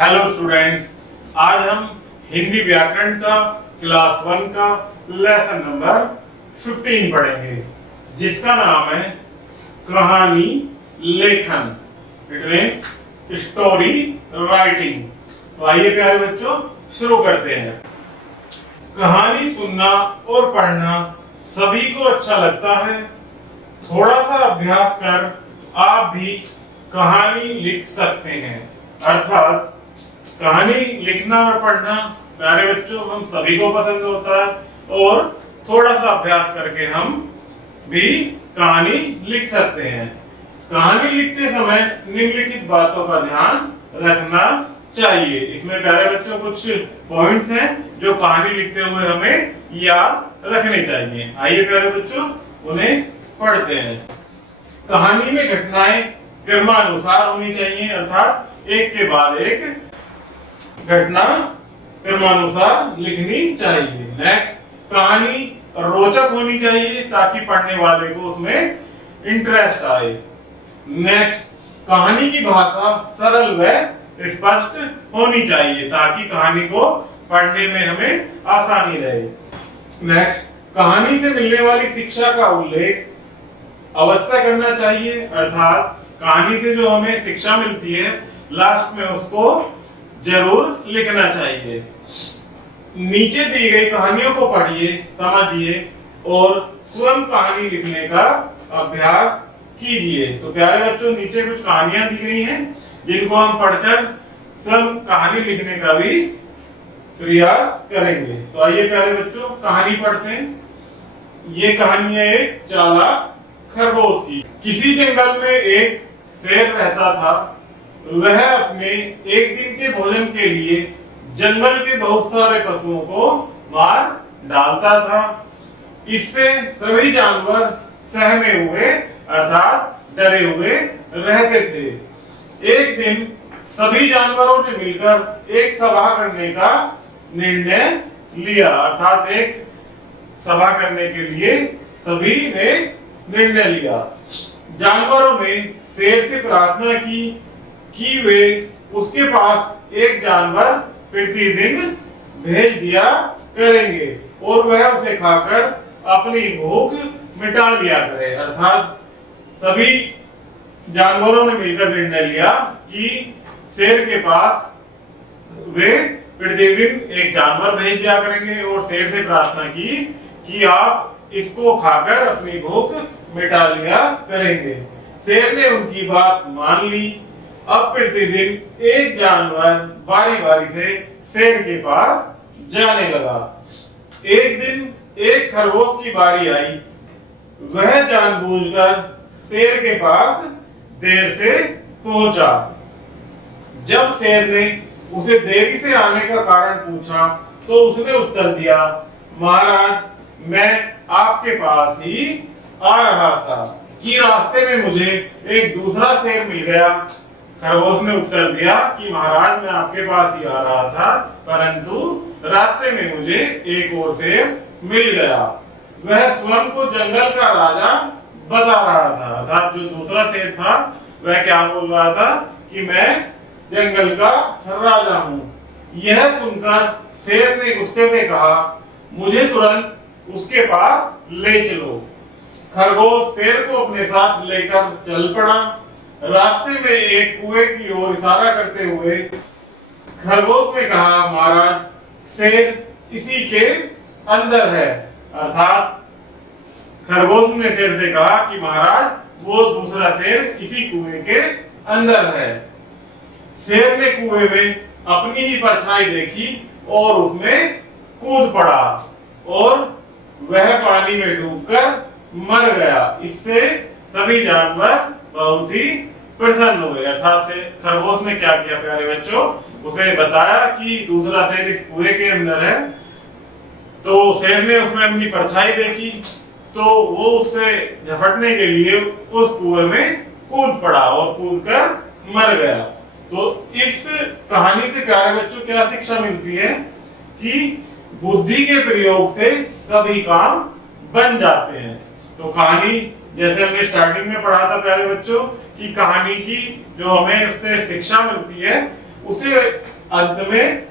Hello students, आज हम हिंदी व्याकरण का क्लास 1 का लेसन नंबर 15 पढ़ेंगे, जिसका नाम है कहानी लेखन। It means story writing. तो आइए प्यारे बच्चों, शुरू करते हैं। कहानी सुनना और पढ़ना सभी को अच्छा लगता है। थोड़ा सा अभ्यास कर आप भी कहानी लिख सकते हैं। अर्थात कहानी लिखना और पढ़ना प्यारे बच्चों हम सभी को पसंद होता है, और थोड़ा सा अभ्यास करके हम भी कहानी लिख सकते हैं। कहानी लिखते समय निम्नलिखित बातों का ध्यान रखना चाहिए। इसमें प्यारे बच्चों कुछ पॉइंट्स हैं जो कहानी लिखते हुए हमें याद रखने चाहिए। आइए प्यारे बच्चों उन्हें पढ़ते हैं। कहानी में घटनाएं क्रमानुसार होनी चाहिए, अर्थात एक के बाद एक घटना क्रमानुसार लिखनी चाहिए। नेक्स्ट, कहानी रोचक होनी चाहिए ताकि पढ़ने वाले को उसमें इंटरेस्ट आए। नेक्स्ट, कहानी की भाषा सरल व स्पष्ट होनी चाहिए ताकि कहानी को पढ़ने में हमें आसानी रहे। नेक्स्ट, कहानी से मिलने वाली शिक्षा का उल्लेख अवश्य करना चाहिए, अर्थात कहानी से जो हमें शिक्षा मिलती है लास्ट में उसको जरूर लिखना चाहिए। नीचे दी गई कहानियों को पढ़िए, समझिए और स्वयं कहानी लिखने का अभ्यास कीजिए। तो प्यारे बच्चों, नीचे कुछ कहानियां दी गई हैं जिनको हम पढ़कर स्वयं कहानी लिखने का भी प्रयास करेंगे। तो आइए प्यारे बच्चों कहानी पढ़ते हैं। ये कहानी है एक चालाक खरगोश की। किसी जंगल में एक शेर रहता था। वह अपने एक दिन के भोजन के लिए जंगल के बहुत सारे पशुओं को मार डालता था। इससे सभी जानवर सहमे हुए अर्थात डरे हुए रहते थे। एक दिन सभी जानवरों ने मिलकर एक सभा करने का निर्णय लिया, अर्थात एक सभा करने के लिए सभी ने निर्णय लिया। जानवरों ने शेर से प्रार्थना की कि वे उसके पास एक जानवर प्रतिदिन भेज दिया करेंगे और वह उसे खाकर अपनी भूख मिटा लिया करे। अर्थात सभी जानवरों ने मिलकर निर्णय लिया कि शेर के पास वे प्रतिदिन एक जानवर भेज दिया करेंगे और शेर से प्रार्थना की कि आप इसको खाकर अपनी भूख मिटा लिया करेंगे। शेर ने उनकी बात मान ली। अब प्रतिदिन एक जानवर बारी बारी से शेर के पास जाने लगा। एक दिन एक खरगोश की बारी आई। वह जानबूझकर शेर के पास देर से पहुंचा। जब शेर ने उसे देरी से आने का कारण पूछा तो उसने उत्तर दिया, महाराज, मैं आपके पास ही आ रहा था कि रास्ते में मुझे एक दूसरा शेर मिल गया। खरगोश ने उत्तर दिया कि महाराज, मैं आपके पास ही आ रहा था, परंतु रास्ते में मुझे एक और शेर मिल गया। वह स्वयं को जंगल का राजा बता रहा था, अर्थात जो दूसरा शेर था वह क्या बोल रहा था कि मैं जंगल का राजा हूँ। यह सुनकर शेर ने गुस्से से कहा, मुझे तुरंत उसके पास ले चलो। खरगोश शेर को अपने साथ लेकर चल पड़ा। रास्ते में एक कुएं की ओर इशारा करते हुए खरगोश ने कहा, महाराज, शेर इसी के अंदर है। अर्थात खरगोश ने शेर से कहा कि महाराज, वो दूसरा शेर इसी कुएं के अंदर है। शेर ने कुएं में अपनी ही परछाई देखी और उसमें कूद पड़ा और वह पानी में डूबकर मर गया। इससे सभी जानवर बहुत ही प्रसन्न हुए। अर्थात से खरगोश ने क्या किया प्यारे बच्चों, उसे बताया कि दूसरा शेर इस कुएं के अंदर है। तो शेर ने उसमें अपनी परछाई देखी तो वो उससे झपटने के लिए उस कुएं में कूद पड़ा और कूदकर मर गया। तो इस कहानी से प्यारे बच्चों क्या शिक्षा मिलती है कि बुद्धि के प्रयोग से सभी काम बन जाते हैं। तो कहानी जैसे हमने स्टार्टिंग में पढ़ा था प्यारे बच्चों कि कहानी की जो हमें उससे शिक्षा मिलती है उसे अंत में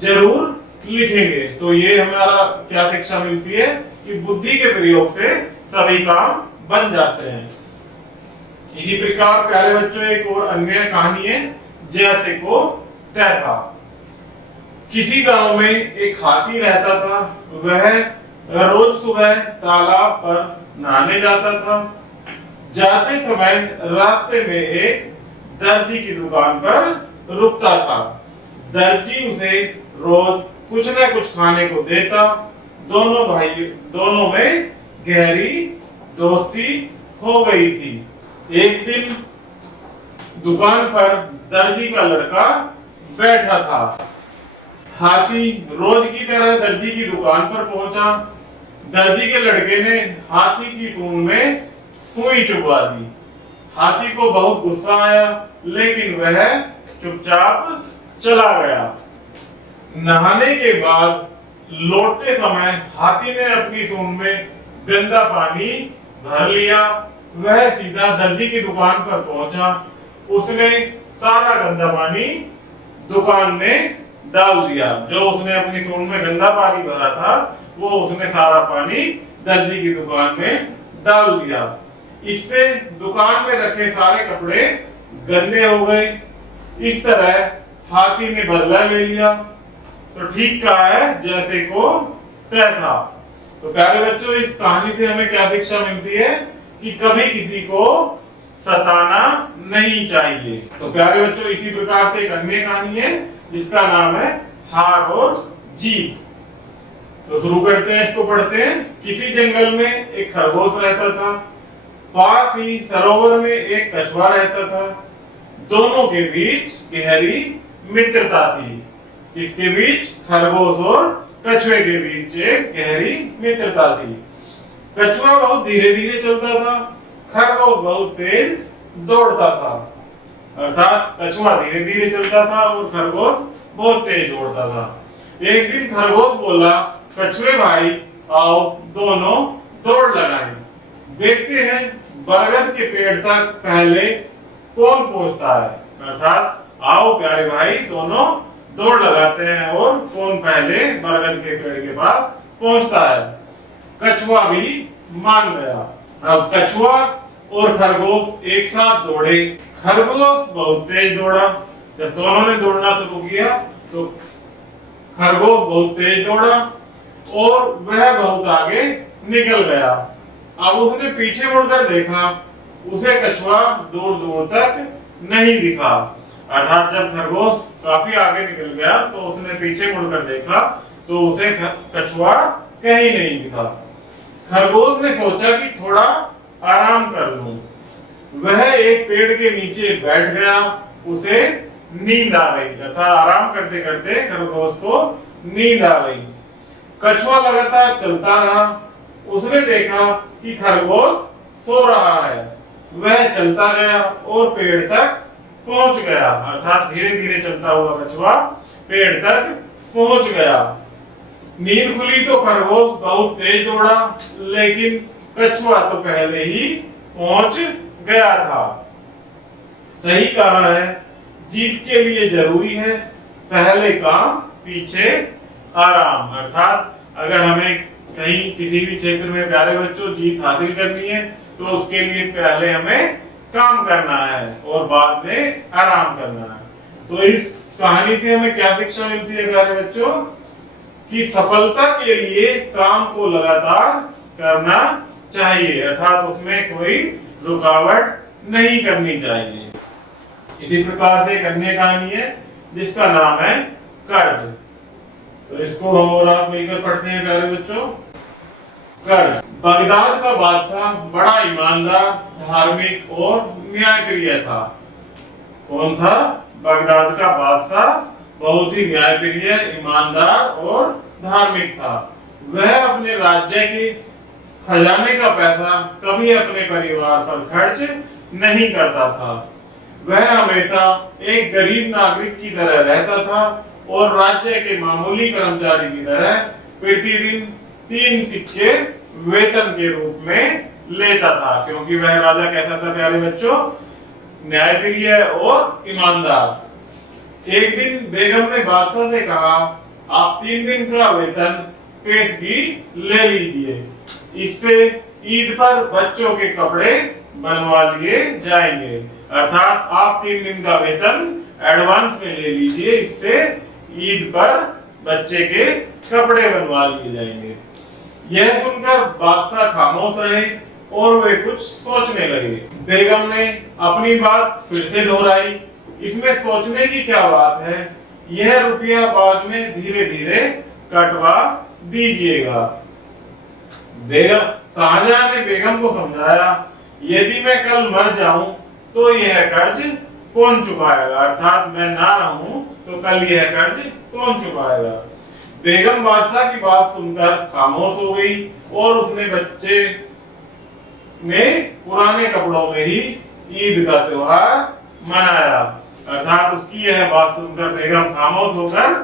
जरूर लिखेंगे। तो ये हमारा क्या शिक्षा मिलती है कि बुद्धि के प्रयोग से सभी काम बन जाते हैं। इसी प्रकार प्यारे बच्चों एक और अन्य कहानी है, जैसे को तैसा। किसी गांव में एक हाथी रहता था। वह रोज सुबह तालाब पर नहाने जाता था। जाते समय रास्ते में एक दर्जी की दुकान पर रुकता था। दर्जी उसे रोज कुछ न कुछ खाने को देता। दोनों में गहरी दोस्ती हो गई थी। एक दिन दुकान पर दर्जी का लड़का बैठा था। हाथी रोज की तरह दर्जी की दुकान पर पहुंचा। दर्जी के लड़के ने हाथी की सूंड में सुई चुभवा दी। हाथी को बहुत गुस्सा आया, लेकिन वह चुपचाप चला गया। नहाने के बाद लौटते समय हाथी ने अपनी सूंड में गंदा पानी भर लिया। वह सीधा दर्जी की दुकान पर पहुंचा। उसने सारा गंदा पानी दुकान में डाल दिया। जो उसने अपनी सूंड में गंदा पानी भरा था, वो उसने सारा पानी दर्जी की दुकान में डाल दिया। इससे दुकान में रखे सारे कपड़े गंदे हो गए। इस तरह हाथी ने बदला ले लिया। तो ठीक कहा है, जैसे को तैसा। तो प्यारे बच्चों, इस कहानी से हमें क्या शिक्षा मिलती है कि कभी किसी को सताना नहीं चाहिए। तो प्यारे बच्चों, इसी प्रकार से एक अन्य कहानी है जिसका नाम है हार और जीत। तो शुरू करते हैं, इसको पढ़ते हैं। किसी जंगल में एक खरगोश रहता था। पास ही सरोवर में एक कछुआ रहता था। दोनों के बीच गहरी मित्रता थी। किसके बीच? खरगोश और कछुए के बीच एक गहरी मित्रता थी। कछुआ बहुत धीरे धीरे चलता था, खरगोश बहुत तेज दौड़ता था। अर्थात कछुआ धीरे धीरे चलता था और खरगोश बहुत तेज दौड़ता था। एक दिन खरगोश बोला, कछुए भाई आओ दोनों दौड़ लगाएं। देखते हैं बरगद के पेड़ तक पहले कौन पहुंचता है। अर्थात आओ प्यारे भाई दोनों दौड़ लगाते हैं और कौन पहले बरगद के पेड़ के पास पहुंचता है। कछुआ भी मान गया। अब कछुआ और खरगोश एक साथ दौड़े। खरगोश बहुत तेज दौड़ा। जब दोनों ने दौड़ना शुरू किया तो खरगोश बहुत तेज दौड़ा और वह बहुत आगे निकल गया। अब उसने पीछे मुड़कर देखा, उसे कछुआ दूर दूर तक नहीं दिखा। अर्थात जब खरगोश काफी आगे निकल गया तो उसने पीछे मुड़कर देखा तो उसे कछुआ कहीं नहीं दिखा। खरगोश ने सोचा कि थोड़ा आराम कर लूं। वह एक पेड़ के नीचे बैठ गया। उसे नींद आ गई। अर्थात आराम करते करते खरगोश को नींद आ गई। कछुआ लगातार चलता रहा। उसने देखा कि खरगोश सो रहा है। वह चलता गया और पेड़ तक पहुंच गया। अर्थात धीरे धीरे चलता हुआ कछुआ पेड़ तक पहुंच गया। नींद खुली तो खरगोश बहुत तेज दौड़ा, लेकिन कछुआ तो पहले ही पहुंच गया था। सही कहा है, जीत के लिए जरूरी है पहले काम पीछे आराम। अर्थात अगर हमें कहीं किसी भी क्षेत्र में प्यारे बच्चों जीत हासिल करनी है तो उसके लिए पहले हमें काम करना है और बाद में आराम करना है। तो इस कहानी से हमें क्या शिक्षा मिलती है प्यारे बच्चों कि सफलता के लिए काम को लगातार करना चाहिए। अर्थात उसमें कोई रुकावट नहीं करनी चाहिए। इसी प्रकार से एक अन्य कहानी है जिसका नाम है कर्ज। तो इसको हम और आप मिलकर पढ़ते हैं प्यारे बच्चों। कर्ज। बगदाद का बादशाह बड़ा ईमानदार, धार्मिक और न्यायप्रिय था। कौन था? बगदाद का बादशाह बहुत ही न्यायप्रिय, ईमानदार और धार्मिक था। वह अपने राज्य के खजाने का पैसा कभी अपने परिवार पर खर्च नहीं करता था। वह हमेशा एक गरीब नागरिक की तरह रहता था और राज्य के मामूली कर्मचारी की तरह प्रतिदिन 3 सिक्के वेतन के रूप में लेता था। क्योंकि वह राजा कैसा था प्यारे बच्चों? न्यायप्रिय और ईमानदार। एक दिन बेगम ने बादशाह से कहा, आप 3 दिन का वेतन पेशगी ले लीजिए, इससे ईद पर बच्चों के कपड़े बनवा लिए जाएंगे। अर्थात आप 3 दिन का वेतन एडवांस में ले लीजिए, इससे ईद पर बच्चे के कपड़े बनवा लिए जाएंगे। यह सुनकर बादशाह खामोश रहे और वे कुछ सोचने लगे। बेगम ने अपनी बात फिर से दोहराई, इसमें सोचने की क्या बात है, यह रुपया बाद में धीरे धीरे कटवा दीजिएगा। बेगम शाहजहां ने बेगम को समझाया, यदि मैं कल मर जाऊं तो यह कर्ज कौन चुकाएगा, अर्थात मैं ना रहूं तो कल यह कर्ज कौन चुकाएगा। बेगम बादशाह की बात सुनकर खामोश हो गई और उसने बच्चे ने पुराने कपड़ों में ही ईद का त्योहार मनाया। अर्थात उसकी यह बात सुनकर बेगम खामोश होकर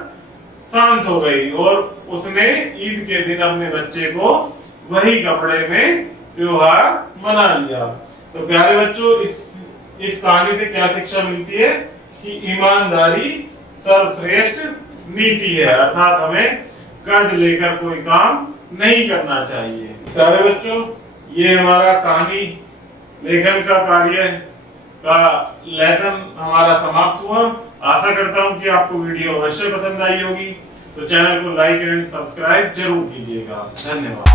शांत हो गई और उसने ईद के दिन अपने बच्चे को वही कपड़े में त्योहार मना लिया। तो प्यारे बच्चों, इस कहानी से क्या शिक्षा मिलती है कि ईमानदारी सर्वश्रेष्ठ नीति है, अर्थात हमें कर्ज लेकर कोई काम नहीं करना चाहिए। प्यारे बच्चों, ये हमारा कहानी लेखन का कार्य का लेसन हमारा समाप्त हुआ। आशा करता हूँ कि आपको वीडियो अवश्य पसंद आई होगी, तो चैनल को लाइक एंड सब्सक्राइब जरूर कीजिएगा। धन्यवाद।